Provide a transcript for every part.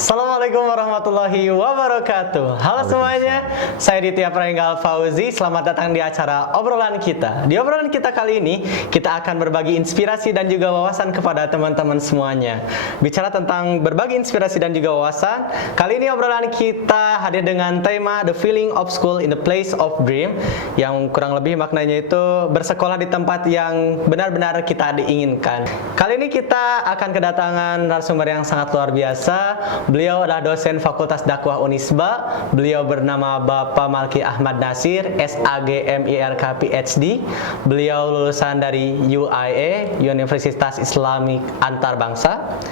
Assalamualaikum warahmatullahi wabarakatuh. Halo semuanya, saya Ditya Pranggala Fauzi. Selamat datang di acara obrolan kita. Di obrolan kita kali ini, kita akan berbagi inspirasi dan juga wawasan kepada teman-teman semuanya. Bicara tentang berbagi inspirasi dan juga wawasan, kali ini obrolan kita hadir dengan tema The Feeling of School in the Place of Dream, yang kurang lebih maknanya itu bersekolah di tempat yang benar-benar kita diinginkan. Kali ini kita akan kedatangan narasumber yang sangat luar biasa. Beliau adalah dosen Fakultas Dakwah Unisba. Beliau bernama Bapak Malki Ahmad Nasir, SAGMIRK PhD. Beliau lulusan dari UIA, Universitas Islamik Antarbangsa.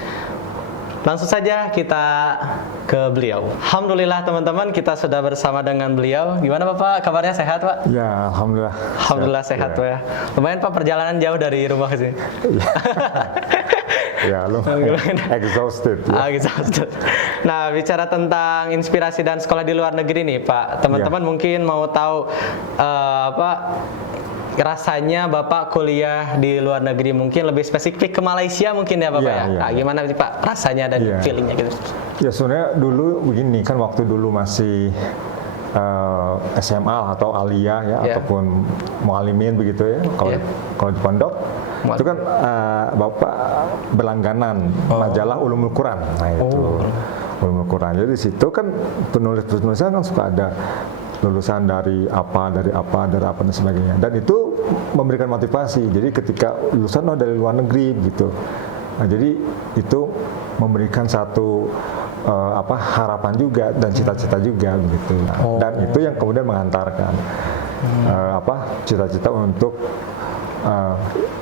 Langsung saja kita ke beliau. Alhamdulillah teman-teman, kita sudah bersama dengan beliau. Gimana Bapak? Kabarnya sehat Pak? Ya, alhamdulillah. Alhamdulillah sehat ya. Lumayan Pak, perjalanan jauh dari rumah ke sini. Ya, exhausted. Ya. Exhausted. Nah, bicara tentang inspirasi dan sekolah di luar negeri nih Pak, teman-teman mungkin mau tahu rasanya Bapak kuliah di luar negeri, mungkin lebih spesifik ke Malaysia mungkin ya Bapak ya. Nah, gimana sih Pak rasanya dan feelingnya gitu? Ya sebenarnya dulu begini kan, waktu dulu masih SMA atau aliyah ya, ataupun mualimin begitu ya. Kalau di pondok itu kan Bapak berlangganan majalah Ulumul Quran. Nah itu Ulumul Quran. Jadi di situ kan penulis-penulisnya kan suka ada lulusan dari apa dan sebagainya. Dan itu memberikan motivasi. Jadi ketika lulusan dari luar negeri gitu. Nah, jadi itu memberikan satu harapan juga dan cita-cita juga begitu. Dan itu yang kemudian mengantarkan cita-cita untuk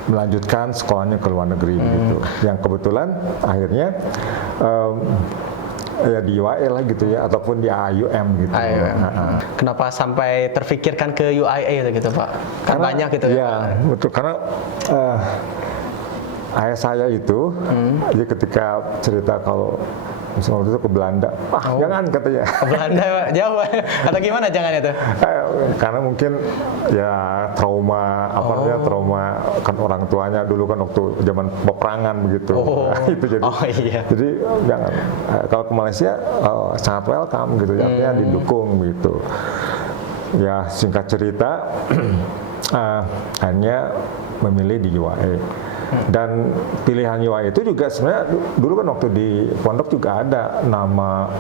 melanjutkan sekolahnya ke luar negeri gitu. Yang kebetulan akhirnya ya di UIA lah gitu ya, ataupun di AUM gitu. Kenapa sampai terfikirkan ke UIA gitu Pak? Kan banyak gitu ya. Betul, karena ayah saya itu dia ketika cerita kalau misalnya waktu itu ke Belanda, jangan katanya. Ke Belanda jauh, atau gimana jangan itu? Karena mungkin ya trauma trauma kan orang tuanya dulu kan waktu zaman peperangan begitu. Itu jadi jangan. Kalau ke Malaysia sangat welcome gitu, artinya didukung gitu. Ya singkat cerita, hanya memilih di UIA. Dan pilihan UIA itu juga sebenarnya dulu kan waktu di pondok juga ada nama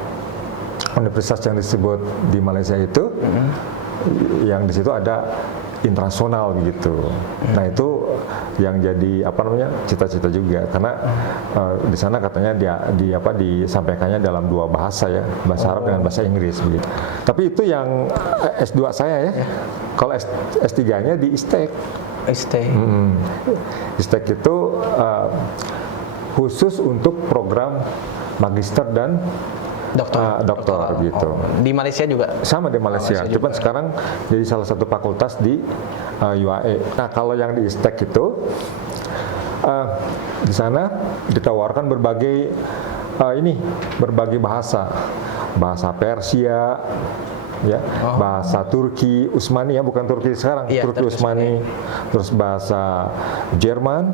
universitas yang disebut di Malaysia itu, yang di situ ada internasional gitu. Nah itu yang jadi cita-cita juga, karena di sana katanya disampaikannya dalam dua bahasa ya, bahasa Arab dengan bahasa Inggris begitu. Tapi itu yang S2 saya ya. Kalau S3-nya di ISTEK. ISTEK itu khusus untuk program magister dan doktor gitu. Di Malaysia juga? Sama di Malaysia. Cuman sekarang jadi salah satu fakultas di UIA. Nah kalau yang di ISTEK itu di sana ditawarkan berbagai bahasa Persia, ya, bahasa Turki Utsmani ya, bukan Turki sekarang, Turki Utsmani, terus bahasa Jerman,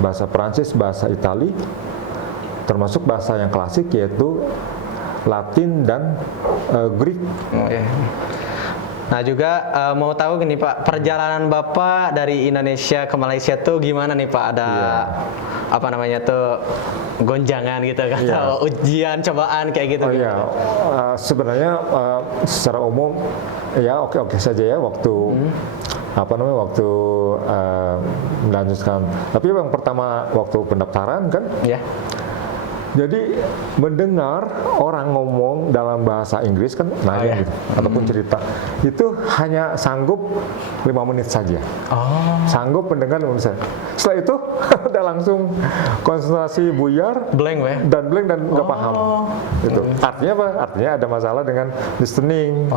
bahasa Prancis, bahasa Itali, termasuk bahasa yang klasik yaitu Latin dan Greek. Nah juga mau tahu gini Pak, perjalanan Bapak dari Indonesia ke Malaysia tuh gimana nih Pak? Ada gonjangan gitu kan, atau ujian, cobaan kayak gitu? Sebenarnya secara umum ya oke saja ya waktu waktu melanjutkan. Tapi yang pertama waktu pendaftaran kan, jadi mendengar orang ngomong dalam bahasa Inggris kan nanya gitu, ataupun cerita, itu hanya sanggup 5 menit saja. Sanggup mendengar 5 menit saja. Setelah itu udah langsung konsentrasi buyar, blank dan nggak paham. Itu artinya apa? Artinya ada masalah dengan listening.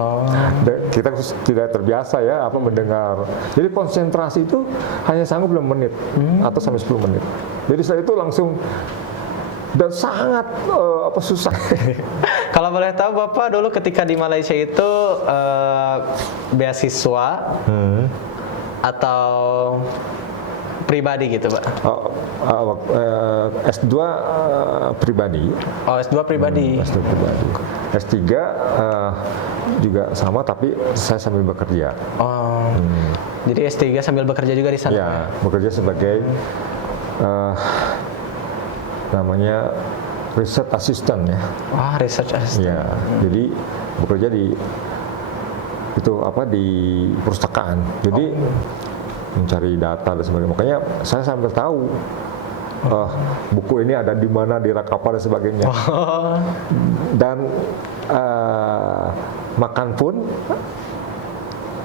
Kita tidak terbiasa ya mendengar. Jadi konsentrasi itu hanya sanggup 5 menit atau sampai 10 menit. Jadi setelah itu langsung, dan sangat susah. Kalau boleh tahu Bapak dulu ketika di Malaysia itu beasiswa atau pribadi gitu, Pak? S2 pribadi. Oh, S2 pribadi. S2 pribadi. S3 juga sama, tapi saya sambil bekerja. Oh, jadi S3 sambil bekerja juga di sana? Ya, bekerja sebagai namanya research assistant ya. Wah, research assistant. Ya, jadi bekerja di perpustakaan. Jadi mencari data dan sebagainya. Makanya saya sambil tahu buku ini ada di mana, di rak apa dan sebagainya. Dan makan pun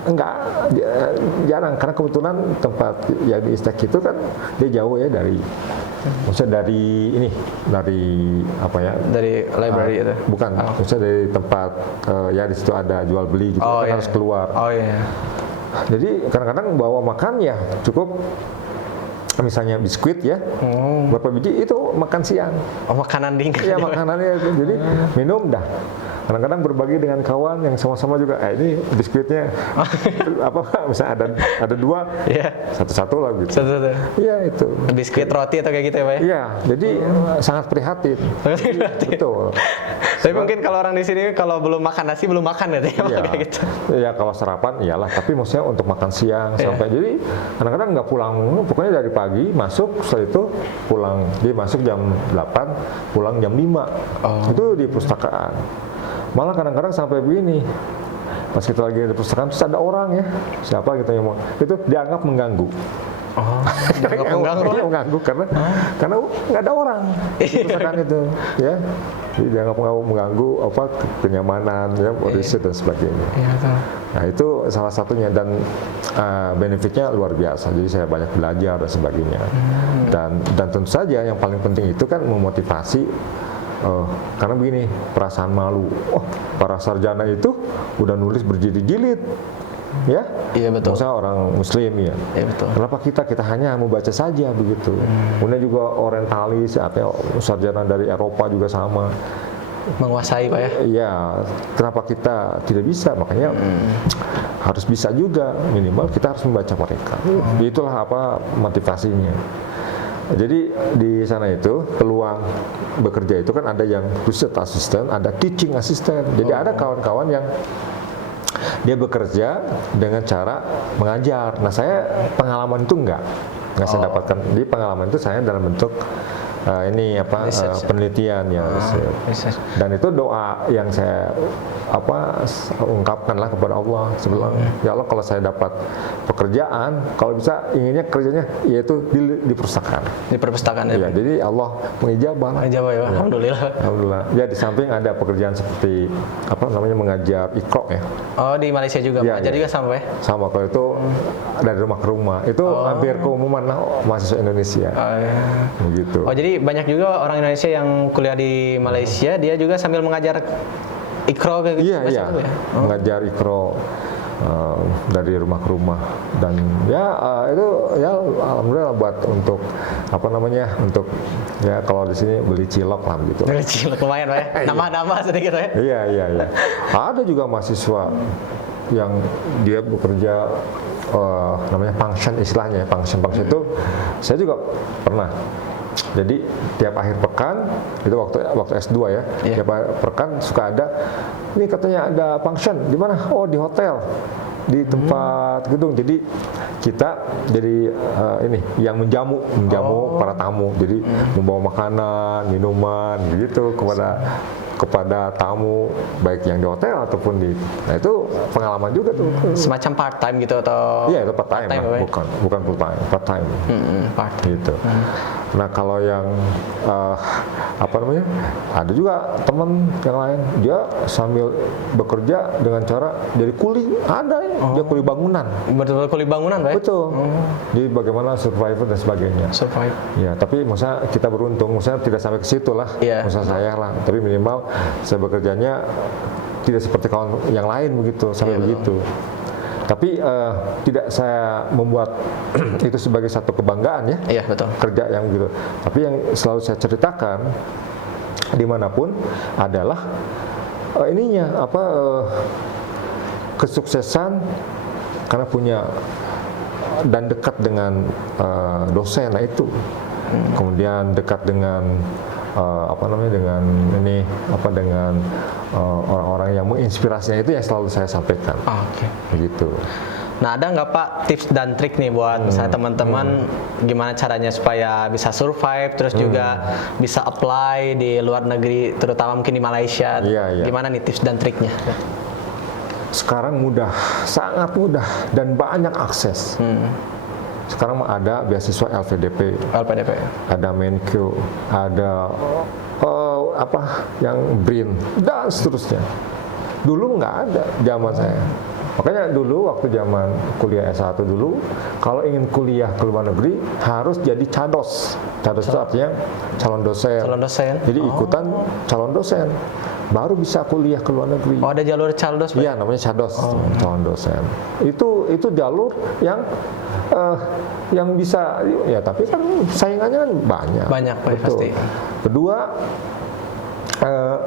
enggak jarang, karena kebetulan tempat yang di Istek itu kan dia jauh ya dari, maksudnya dari library itu? Bukan, maksudnya dari tempat ya di situ ada jual beli gitu, kan harus keluar. Jadi kadang-kadang bawa makan ya cukup, misalnya biskuit ya, berapa biji itu makan siang. Oh, makanan dingin. Iya, makanannya itu. Jadi minum dah. Kadang-kadang berbagi dengan kawan yang sama-sama juga, ini biskuitnya misalnya ada 2, satu-satu lah gitu. Satu-satu. Iya, itu. Biskuit roti atau kayak gitu ya, Pak? Iya, jadi sangat prihatin. Betul. Tapi mungkin kalau orang di sini kalau belum makan nasi belum makan gitu ya, kayak gitu. Iya, kalau sarapan iyalah, tapi maksudnya untuk makan siang sampai, jadi kadang-kadang nggak pulang, pokoknya dari pagi masuk, setelah itu pulang. Dia masuk jam 8, pulang jam 5. Itu di perpustakaan. Malah kadang-kadang sampai begini, pas kita lagi di perpustakaan terus ada orang ya, siapa gitu yang mau, itu dianggap mengganggu. Mengganggu karena nggak ada orang di perpustakaan itu, ya. Jadi dianggap mengganggu kenyamanan, ya, riset dan sebagainya. Nah, itu salah satunya, dan benefitnya luar biasa. Jadi saya banyak belajar dan sebagainya. Dan tentu saja yang paling penting itu kan memotivasi. Karena begini, perasaan malu. Para sarjana itu udah nulis berjilid-jilid, ya? Iya, betul. Maksudnya orang Muslim ya. Iya, betul. Kenapa kita hanya membaca saja begitu? Kemudian juga orientalis, sarjana dari Eropa juga sama. Menguasai, Pak ya? Iya. Kenapa kita tidak bisa? Makanya harus bisa juga, minimal kita harus membaca mereka. Itulah motivasinya. Jadi di sana itu peluang bekerja itu kan ada yang research assistant, ada teaching assistant. Jadi ada kawan-kawan yang dia bekerja dengan cara mengajar. Nah, saya pengalaman itu enggak saya dapatkan. Di pengalaman itu saya dalam bentuk penelitian ya. Dan itu doa yang saya ungkapkanlah kepada Allah sebelum, ya Allah, kalau saya dapat pekerjaan, kalau bisa inginnya kerjanya yaitu di perpustakaan. Di perpustakaan ya. Jadi Allah mengijabah. Ya, Alhamdulillah. Ya, di samping ada pekerjaan seperti mengajar Iqra ya. Oh, di Malaysia juga mengajar juga sama ya? Sama, kalau itu dari rumah ke rumah. Itu hampir keumuman lah mahasiswa Indonesia. Begitu. Oh, jadi banyak juga orang Indonesia yang kuliah di Malaysia, dia juga sambil mengajar Iqra kayak gitu. Iya. Mengajar Iqra dari rumah ke rumah, dan itu alhamdulillah buat untuk untuk ya, kalau di sini beli cilok lah gitu. Beli cilok lumayan, Pak ya. Nama-nama sedikit ya. Iya. Ada juga mahasiswa yang dia bekerja namanya function, istilahnya function itu saya juga pernah. Jadi tiap akhir pekan, itu waktu S2 ya, tiap akhir pekan suka ada, ini katanya ada function, di mana? Oh, di hotel, di tempat gedung. Jadi kita jadi yang menjamu para tamu. Jadi membawa makanan, minuman gitu kepada tamu, baik yang di hotel ataupun nah, itu pengalaman juga tuh. Semacam part time gitu atau? Iya, itu part time lah, bukan full time, part time. Part time. Gitu. Nah, kalau yang ada juga teman yang lain, dia sambil bekerja dengan cara jadi kuli, dia kuli bangunan. Betul-betul kuli bangunan, Pak? Betul. Jadi bagaimana survivor dan sebagainya. Survive. Ya, tapi maksudnya kita beruntung, maksudnya tidak sampai ke situ lah, maksudnya saya lah. Tapi minimal saya bekerjanya tidak seperti kawan yang lain begitu, sampai begitu. Tapi tidak saya membuat itu sebagai satu kebanggaan ya. Iya, betul. Kerja yang gitu. Tapi yang selalu saya ceritakan dimanapun adalah kesuksesan karena punya dan dekat dengan dosen, nah itu. Kemudian dekat dengan dengan orang-orang yang menginspirasinya, itu yang selalu saya sampaikan. Oke. Begitu. Nah, ada nggak Pak tips dan trik nih buat misalnya teman-teman gimana caranya supaya bisa survive, terus juga bisa apply di luar negeri, terutama mungkin di Malaysia. Iya. Gimana nih tips dan triknya? Sekarang mudah, sangat mudah dan banyak akses. Sekarang ada beasiswa LPDP, ada Menkeu, ada yang BRIN dan seterusnya. Dulu nggak ada zaman saya. Makanya dulu waktu zaman kuliah S1 dulu, kalau ingin kuliah ke luar negeri harus jadi CADOS. CADOS itu artinya calon dosen. Jadi ikutan calon dosen, baru bisa kuliah ke luar negeri. Oh, ada jalur CADOS? Iya, namanya CADOS, calon dosen. Itu jalur yang bisa, ya tapi kan saingannya kan banyak. Banyak, pasti. Kedua,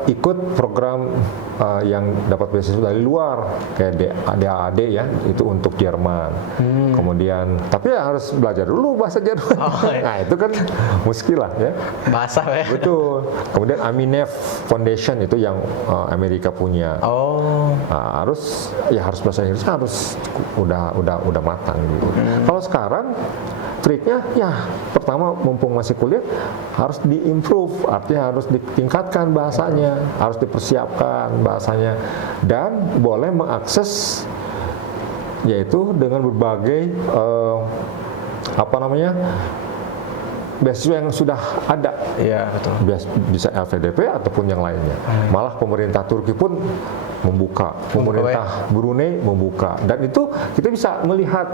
ikut program yang dapat beasiswa dari luar, kayak DAAD ya, itu untuk Jerman. Kemudian, tapi ya harus belajar dulu bahasa Jerman. Nah, itu kan muskilah ya. Bahasa ya. Betul. Kemudian Aminef Foundation itu yang Amerika punya. Nah, harus bahasa Inggris harus udah matang gitu. Kalau sekarang triknya ya pertama mumpung masih kuliah harus diimprove, artinya harus ditingkatkan bahasanya, harus dipersiapkan bahasanya, dan boleh mengakses yaitu dengan berbagai beasiswa yang sudah ada. Iya, betul. Bisa LPDP ataupun yang lainnya. Malah pemerintah Turki pun membuka, pemerintah Brunei membuka, dan itu kita bisa melihat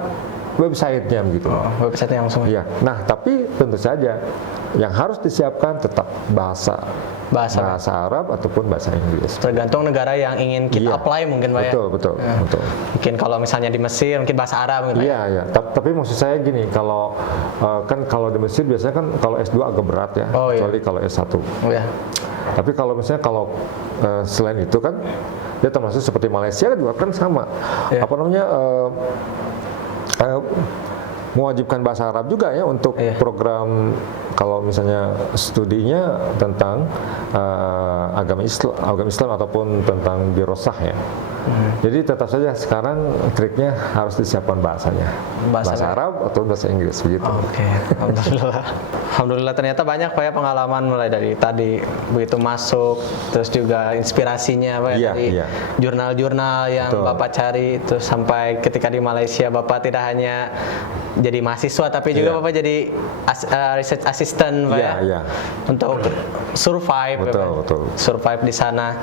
websitenya begitu. Websitenya langsung. Iya. Nah, tapi tentu saja yang harus disiapkan tetap bahasa Arab ataupun bahasa Inggris. Tergantung negara yang ingin kita apply mungkin Pak ya. Betul. Mungkin kalau misalnya di Mesir mungkin bahasa Arab mungkin. Iya. Tapi maksud saya gini, kalau kalau di Mesir biasanya kan kalau S2 agak berat ya, kecuali kalau S1. Iya. Tapi kalau misalnya selain itu kan dia termasuk seperti Malaysia juga kan sama. Iya. Mewajibkan bahasa Arab juga ya untuk program, kalau misalnya studinya tentang agama Islam ataupun tentang dirosah ya. Jadi tetap saja sekarang triknya harus disiapkan bahasanya, bahasa Arab atau bahasa Inggris begitu. Oke. Alhamdulillah ternyata banyak Pak ya pengalaman, mulai dari tadi begitu masuk, terus juga inspirasinya Pak ya, dari jurnal-jurnal yang Bapak cari, terus sampai ketika di Malaysia Bapak tidak hanya jadi mahasiswa tapi juga Bapak jadi research assistant Pak ya. Untuk survive. Betul. Survive di sana.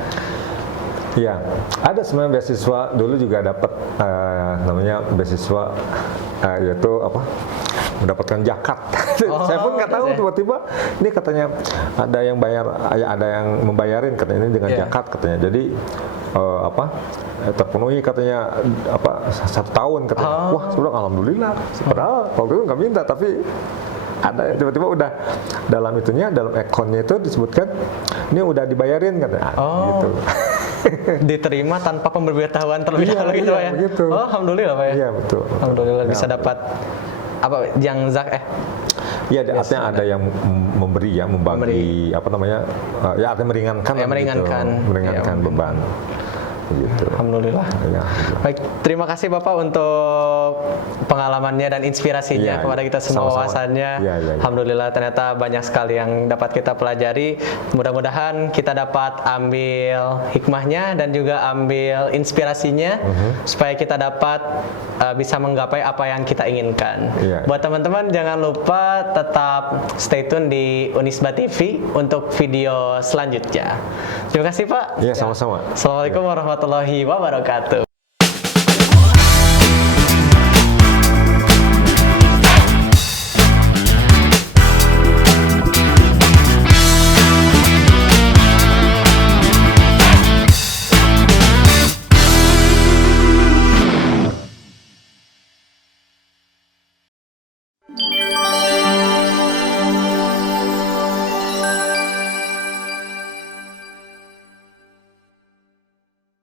Iya, ada sebenarnya beasiswa dulu juga dapat namanya beasiswa yaitu mendapatkan zakat. Saya pun nggak tahu, tiba-tiba ini katanya ada yang membayarin katanya ini dengan zakat katanya. Jadi terpenuhi katanya 1 tahun katanya. Wah, sudah alhamdulillah. Padahal waktu itu nggak minta, tapi ada tiba-tiba udah dalam akunnya itu disebutkan ini udah dibayarin katanya. Gitu. Diterima tanpa pemberitahuan terlebih dahulu gitu Pak ya. Begitu. Alhamdulillah Pak ya. Iya, betul. Alhamdulillah bisa dapat yang Iya, artinya ada yang memberi ya, membagi artinya meringankan beban. Gitu. Alhamdulillah. Baik, terima kasih Bapak untuk pengalamannya dan inspirasinya kepada kita semua, wawasannya. Alhamdulillah ternyata banyak sekali yang dapat kita pelajari. Mudah-mudahan kita dapat ambil hikmahnya dan juga ambil inspirasinya supaya kita dapat bisa menggapai apa yang kita inginkan. Buat teman-teman jangan lupa tetap stay tune di Unisba TV untuk video selanjutnya. Terima kasih Pak. Iya, sama-sama. Assalamualaikum warahmatullahi wabarakatuh.